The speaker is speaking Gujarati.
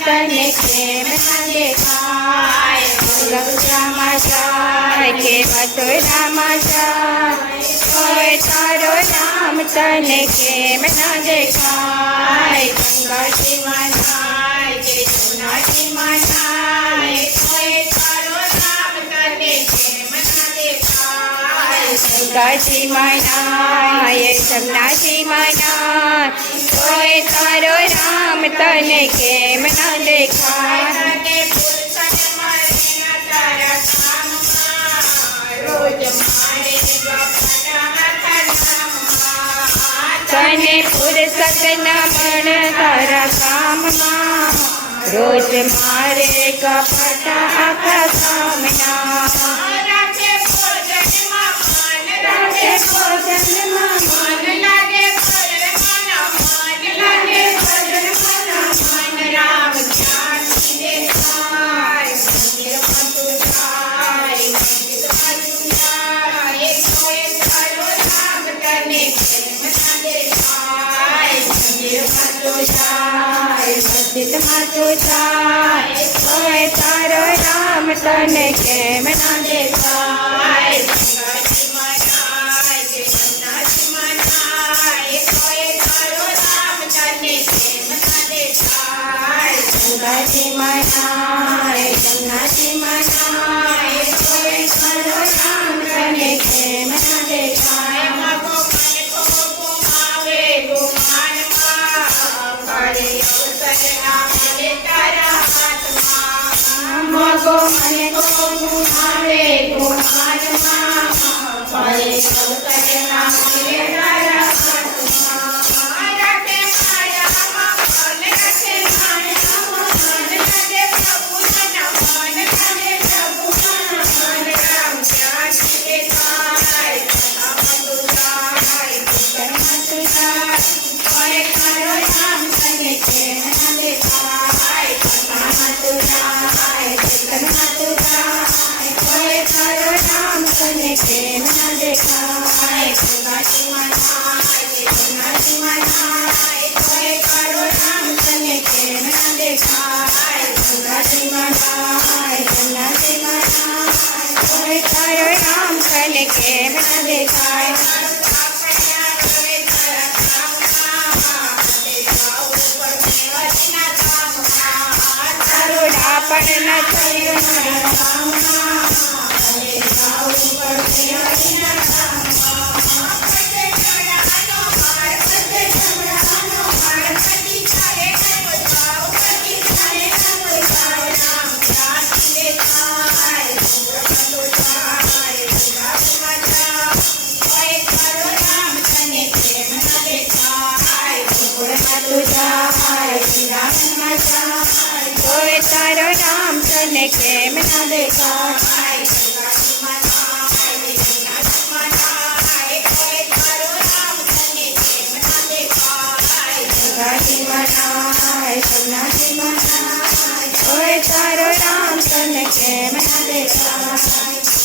તને કેમ ના દેખાય ગૌરામાં જાય કે મથુરામાં જાય કોઈ તારો નામ તને કેમ ના દેખાય ગંગાજીમાં જાય કે જમનાજીમાં જાય કોઈ તારો નામ તને કેમ ના દેખાય ગંગાજીમાં જાય જમનાજીમાં જાય કોઈ તારો નામ તને કેમ ના દેખાય તને ફુરસત ના મળે તારા કામમાં રોજ મારે કપટ આખા કામના રાખે ભોજનમાં મન લાગે રામ જ્ઞાન દેખાય મંદિરમાં તું જાય તને કેમ ના દેખાય મંદિરમાં તું જાય મસ્જિદમાં તું જાય કોઈ તારો નામ તને કેમ ના દેખાય ગંગાજીમાં જાય કે જમનાજીમાં જાય કોઈ તારો નામ તને કેમ ના દેખાય ગંગાજીમાં જાય જમનાજીમાં જાય કોઈ તારો નામ તને કેમ ના દેખાય માગો મને કો ગુમાવે ગુમાનમાં ફરી અવસર ના મળે તારા હાથમાં માગો મને કો ગુમાવે ગુમાનમાં ફરી અવસર ના મળે તારા હાથમાં રાખે માયામાં મન રાખે માયામાં મન લાગે પ્રભુના મન લાગે પ્રભુના મન રામ જ્ઞાન દેખાય આમાં તું જાય ભીતરમાં તું જાય કોઈ તારો નામ તને કેમ ના દેખાય આમાં તું જાય ભીતરમાં તું જાય કોઈ તારો નામ તને કેમ ના દેખાય ગંગાજીમાં જાય જમનાજીમાં જાય કોઈ તારો નામ તને કેમ ના દેખાય ગંગાજીમાં જાય જમનાજીમાં જાય કોઈ તારો નામ તને કેમ ના દેખાય તારો ડાપણ ન થયો મારા કામમાં જાવું પડશે હરિના કામમાં કોઈ તારો નામ તને કેમ ના દેખાય ગંગાજીમાં જાય જમનાજીમાં જાય કોઈ તારો નામ તને કેમ ના દેખાય